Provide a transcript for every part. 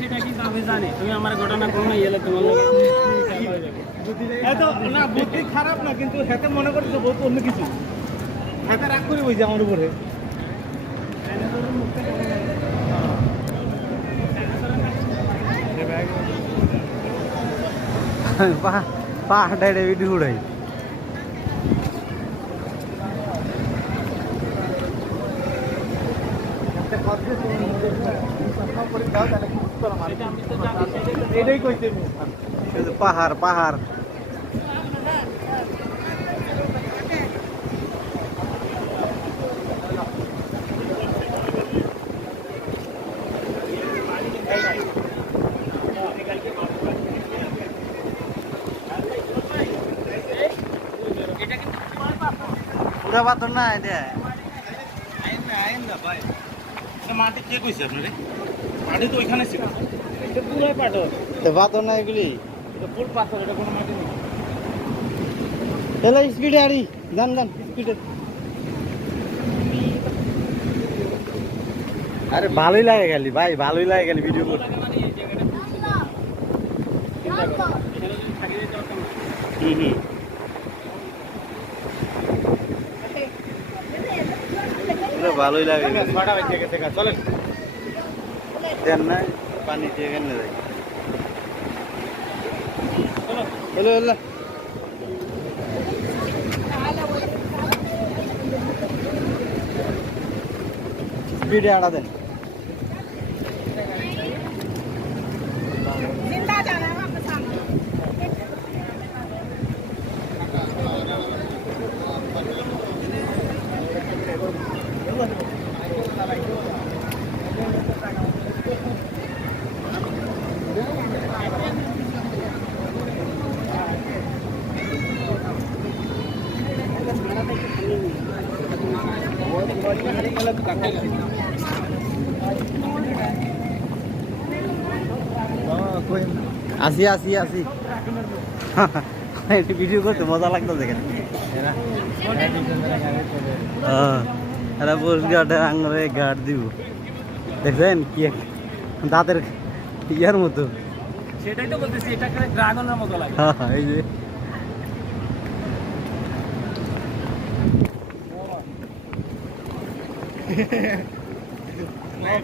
সেটা কি আমি জানি তুমি আমার ঘটনা কোনো ইয়ে তোমার এত না বুদ্ধি খারাপ না কিন্তু হাতে মনে করছে বহুত অন্য কিছু হাতে রাগ করে বইছে আমার উপরে পাহাড়ে ভিডিও উড়াই এটাই কইতে পাহাড় পাহাড় পুরা পাথর না এটা আইন না ভাই মাটি কে কইছে আপনারে মাটি তো ওইখানে ছিল এটা পুরো পাথর তো পাথর না এগুলি এটা ফুল পাথর এটা কোনো মাটি নেই তাহলে স্পিডে আড়ি যান যান স্পিডে আরে ভালোই লাগে গেলি ভাই ভালোই লাগে গেলি ভিডিও করতে ভালোই লাগে চলেন দেন না পানি দিয়ে কেন যাই হলো হলো স্পিডে আড়া দেন আসি আসি আসি ভিডিও করতে মজা লাগতো দেখেন পোস্ট গার্ডের আঙুলে গার্ড দিব দেখছেন কি দাঁতের ইয়ার মতো সেটাই তো বলতেছি এটা করে ড্রাগনের মতো লাগে এই যে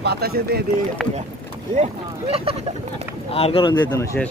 বাতাসে দিয়ে দিয়ে আর করুন যেত না শেষ